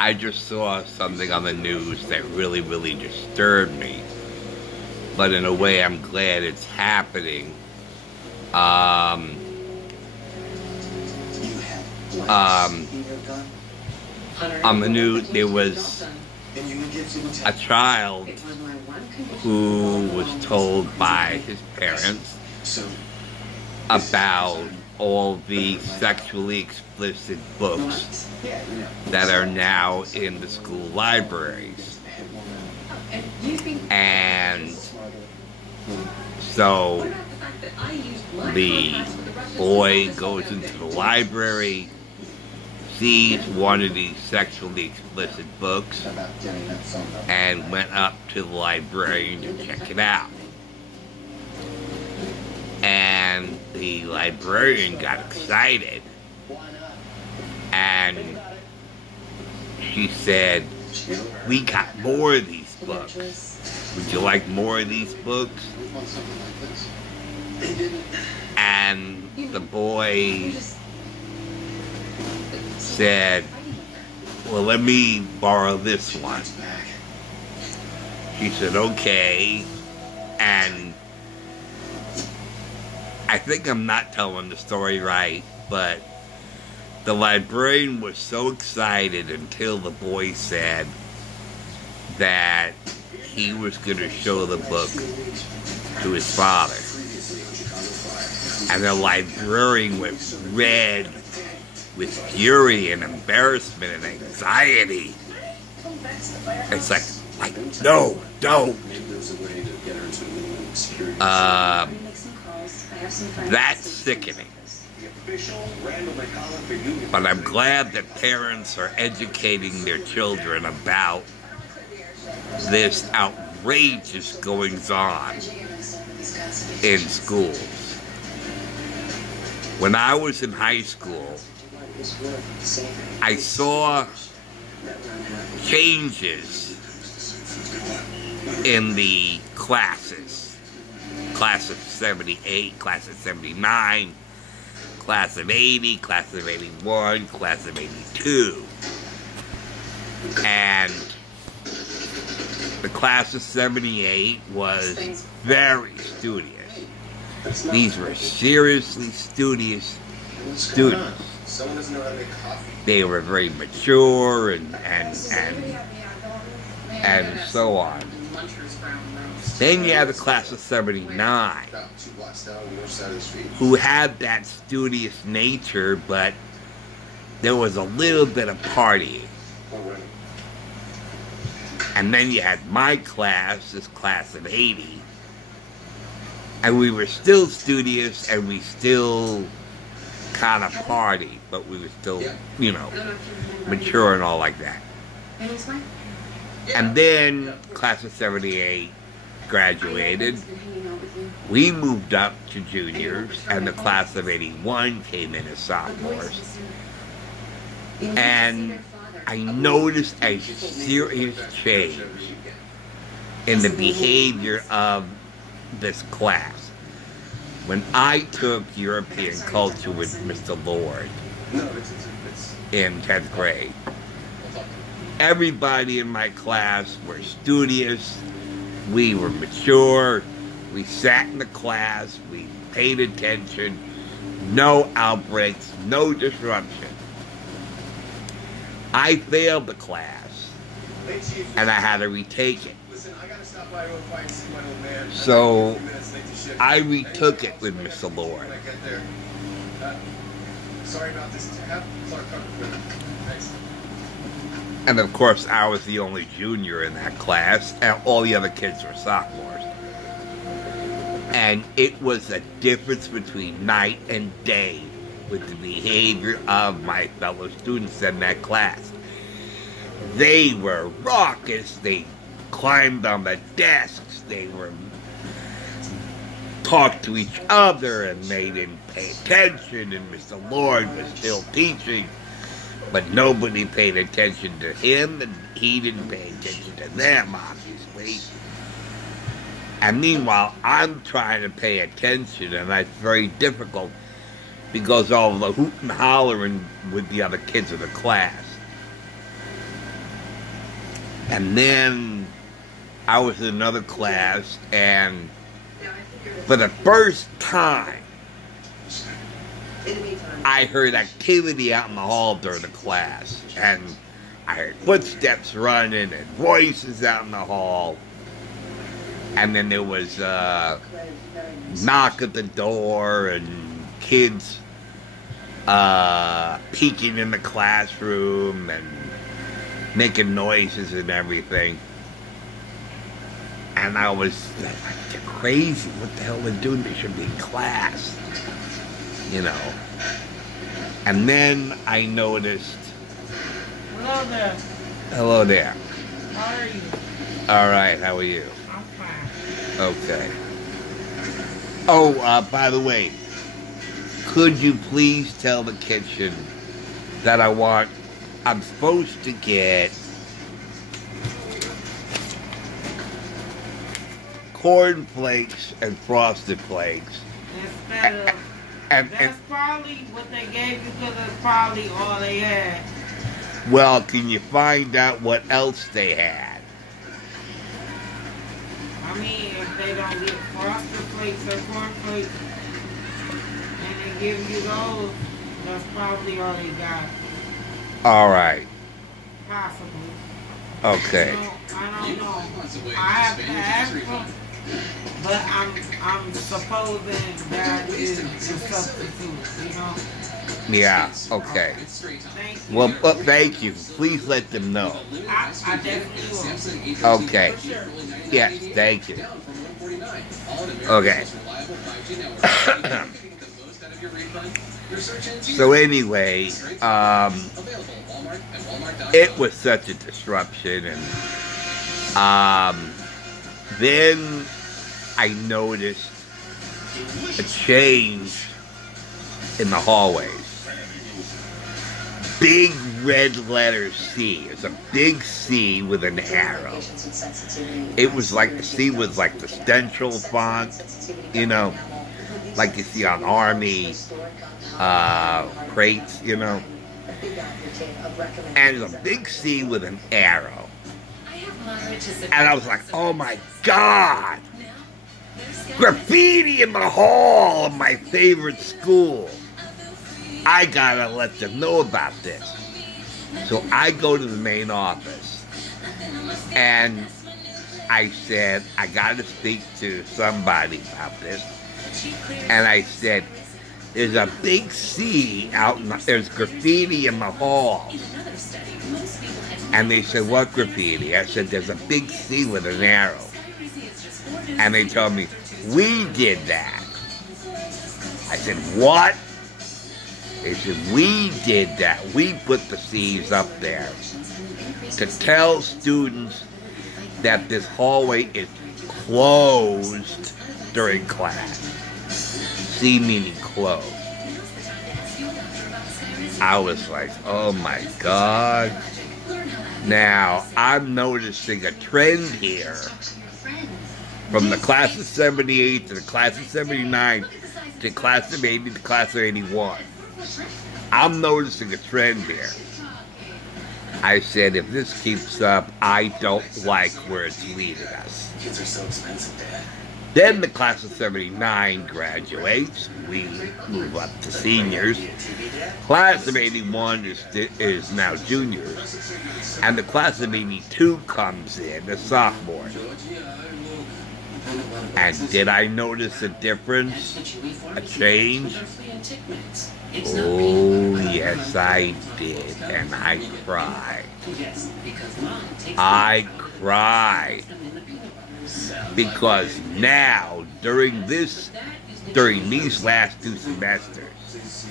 I just saw something on the news that really, really disturbed me. But in a way, I'm glad it's happening. On the news, there was a child who was told by his parents about all the sexually explicit books that are now in the school libraries. And so the boy goes into the library, sees one of these sexually explicit books, and went up to the librarian to check it out. And the librarian got excited, and she said, "We got more of these books. Would you like more of these books?" And the boy said, "Well, let me borrow this one." She said, "Okay." And I think I'm not telling the story right, but the librarian was so excited until the boy said that he was going to show the book to his father. And the librarian was red with fury and embarrassment and anxiety. It's like, no, don't. That's sickening. But I'm glad that parents are educating their children about this outrageous goings-on in schools. When I was in high school, I saw changes in the classes. Class of 78, class of 79, class of 80, class of 81, class of 82. And the class of 78 was very studious. These were seriously studious students. They were very mature and so on. Then you have the class of 79, who had that studious nature, but there was a little bit of partying. And then you had my class, this class of 80, and we were still studious and we still kind of party, but we were still, mature and all like that. And then class of 78 graduated. We moved up to juniors, and the class of 81 came in as sophomores. And I noticed a serious change in the behavior of this class. When I took European culture with Mr. Lord in 10th grade, everybody in my class were studious, we were mature, we sat in the class, we paid attention, no outbreaks, no disruption. I failed the class, and I had to retake it. So I retook it with Mr. Lord. And of course, I was the only junior in that class, and all the other kids were sophomores. And it was a difference between night and day with the behavior of my fellow students in that class. They were raucous, they climbed on the desks, they were talked to each other, and they didn't pay attention, and Mr. Lord was still teaching, but nobody paid attention to him, and he didn't pay attention to them, obviously. And meanwhile, I'm trying to pay attention, and that's very difficult because all the hoot and hollering with the other kids in the class. And then I was in another class, and for the first time, I heard activity out in the hall during the class. And I heard footsteps running and voices out in the hall. And then there was a knock at the door and kids peeking in the classroom and making noises and everything. And I was like, they're crazy. What the hell are they doing? They should be in class. You know. And then I noticed... Hello there. Hello there. How are you? All right, how are you? I'm fine. Okay. Oh, by the way, could you please tell the kitchen that I'm supposed to get corn flakes and frosted flakes. Instead of, that's probably what they gave you because that's probably all they had. Well, can you find out what else they had? I mean, if they don't get frosted flakes or corn flakes, and they give you those, that's probably all they got. All right. Possibly. Okay. I don't know. I have to ask them, but I'm supposing that is the substitute, you know? Yeah, okay. Thank you. Well, thank you. Please let them know. I definitely will. Okay. For sure. Yes, thank you. Okay. So anyway, it was such a disruption, and then I noticed a change in the hallways. Big red letter C. It's a big C with an arrow. It was like the C was like the central font, you know, like you see on Army crates, you know. And it's a big C with an arrow. And I was like, oh my God! Graffiti in the hall of my favorite school. I gotta let them know about this. So I go to the main office and I said, I gotta speak to somebody about this. And I said, there's a big C out in there's graffiti in the hall. And they said, what graffiti? I said, there's a big C with an arrow. And they told me, we did that. I said, what? They said, we did that. We put the C's up there to tell students that this hallway is closed during class. C meaning closed. I was like, oh my God. Now, I'm noticing a trend here from the class of 78 to the class of 79 to the class of 80 to the class of 81. I'm noticing a trend here. I said, if this keeps up, I don't like where it's leading us. Kids are so expensive, Dad. Then the class of 79 graduates. We move up to seniors. Class of 81 is now juniors. And the class of 82 comes in as sophomores. And did I notice a difference? A change? Oh, yes, I did. And I cried. I cried. Because now, during these last 2 semesters,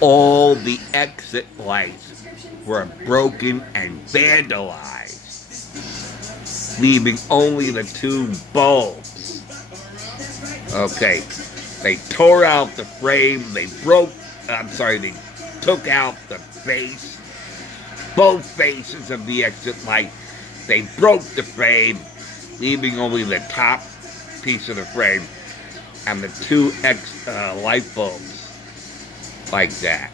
all the exit lights were broken and vandalized, leaving only the 2 bulbs. Okay, they tore out the frame, they took out the face, both faces of the exit light. They broke the frame, leaving only the top piece of the frame and the 2 light bulbs like that.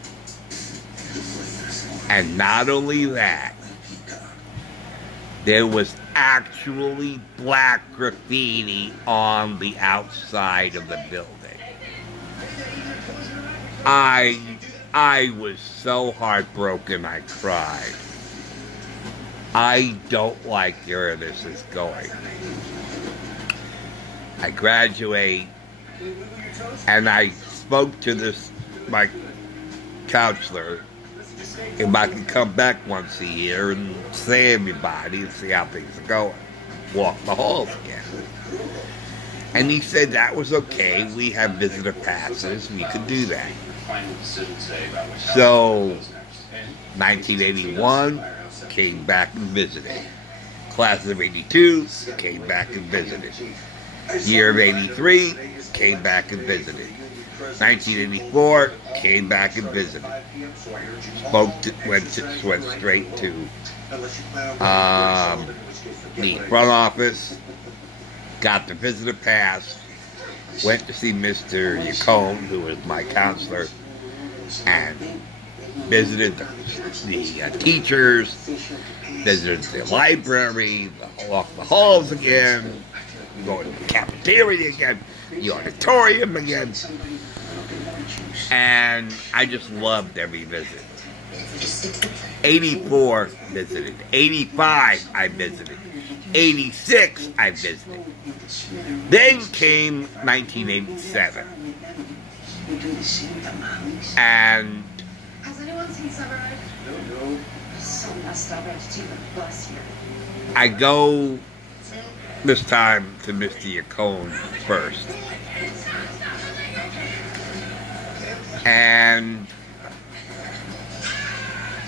And not only that, there was actually black graffiti on the outside of the building. I was so heartbroken I cried. I don't like where this is going. I graduate, and I spoke to my counselor, if I could come back once a year and see everybody and see how things are going. Walk the halls again. And he said that was okay. We have visitor passes. We could do that. So, 1981, came back and visited. Class of 82, came back and visited. Year of 83, came back and visited. 1984, came back and visited. Went straight to the front office, got the visitor pass, went to see Mr. Yacone, who was my counselor, and visited the teachers, visited the library, walked the halls again, go to the cafeteria again, the auditorium again, and I just loved every visit. 84 visited, 85 I visited, 86 I visited. Then came 1987, and I go this time to Mr. Yacone first, and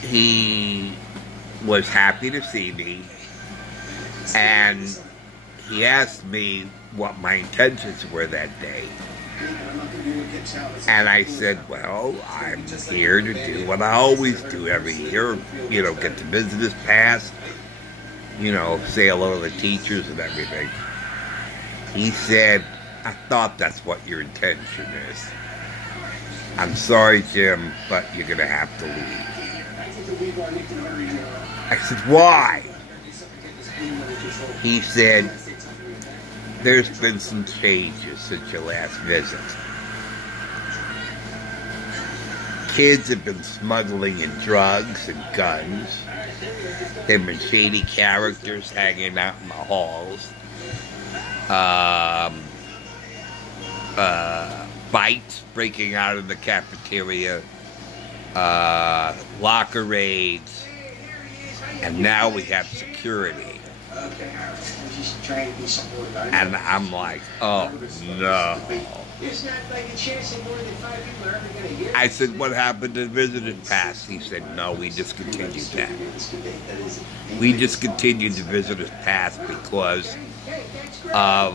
he was happy to see me, and he asked me what my intentions were that day. And I said, well, I'm here to do what I always do every year, you know, get the visitor's pass, you know, say hello to the teachers and everything. He said, I thought that's what your intention is. I'm sorry, Jim, but you're going to have to leave. I said, why? He said, there's been some changes since your last visit. Kids have been smuggling in drugs and guns. There have been shady characters hanging out in the halls. Fights breaking out of the cafeteria. Locker raids. And now we have security. And I'm like, oh no. I said, what happened to the visitor's pass? He said, no, we discontinued that. We discontinued the visitor's pass because of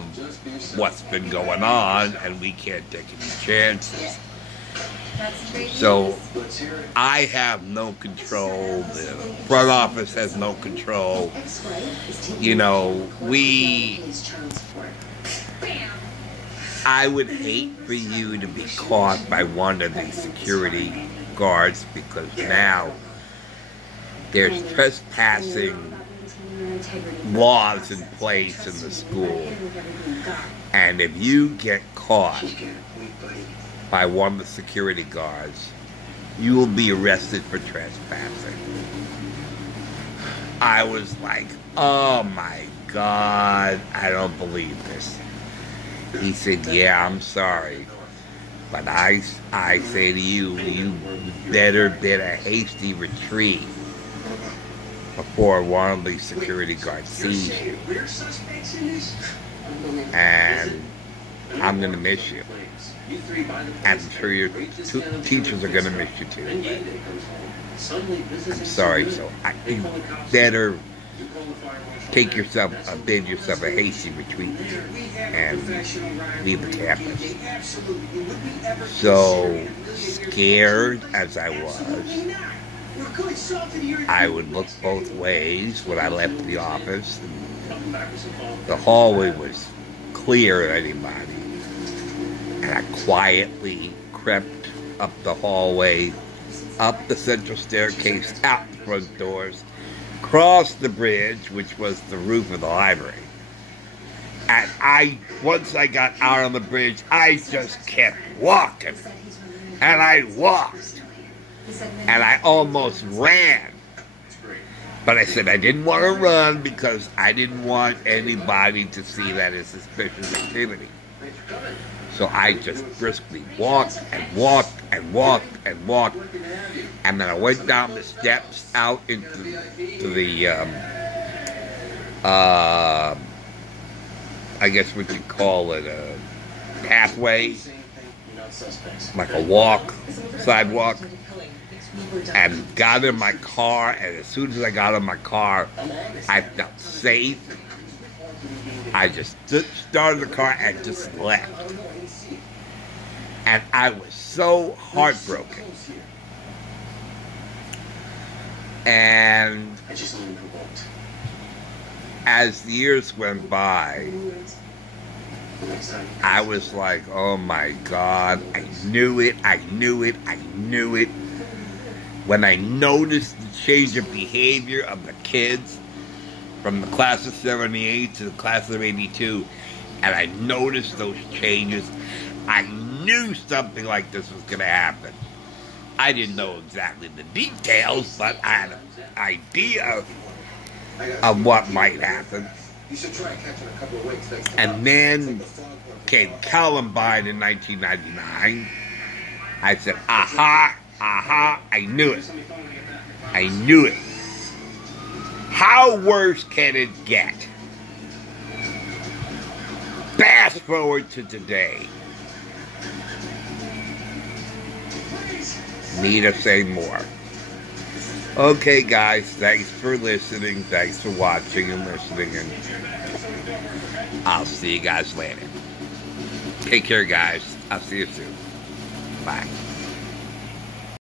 what's been going on, and we can't take any chances. So I have no control. The front office has no control. You know, I would hate for you to be caught by one of the security guards, because now there's trespassing laws in place in the school. And if you get caught by one of the security guards, you will be arrested for trespassing. I was like, oh my God, I don't believe this. He said, yeah, I'm sorry, but I say to you, you better bid a hasty retreat before one of the security guards sees you. And I'm going to miss you. And I'm sure your teachers are going to miss you too. I'm sorry, so you better bid yourself a hasty retreat and leave the campus. So scared as I was, I would look both ways when I left the office. The hallway was clear of anybody. And I quietly crept up the hallway, up the central staircase, out the front doors, crossed the bridge, which was the roof of the library. And once I got out on the bridge, I just kept walking. And I walked. And I almost ran. But I said I didn't want to run because I didn't want anybody to see that as suspicious activity. So I just briskly walked and walked and walked and walked. And then I went down the steps out into the I guess what you call it, a pathway, like a walk, sidewalk, and got in my car. And as soon as I got in my car, I felt safe. I just started the car and just left. And I was so heartbroken. And as the years went by, I was like, oh my God, I knew it. When I noticed the change of behavior of the kids from the class of 78 to the class of 82, and I noticed those changes, I knew something like this was going to happen. I didn't know exactly the details, but I had an idea of what might happen. And then came Columbine in 1999. I said, aha, I knew it. How worse can it get? Fast forward to today. Need to say more. Okay, guys, thanks for listening. Thanks for watching and listening. And I'll see you guys later. Take care, guys. I'll see you soon. Bye.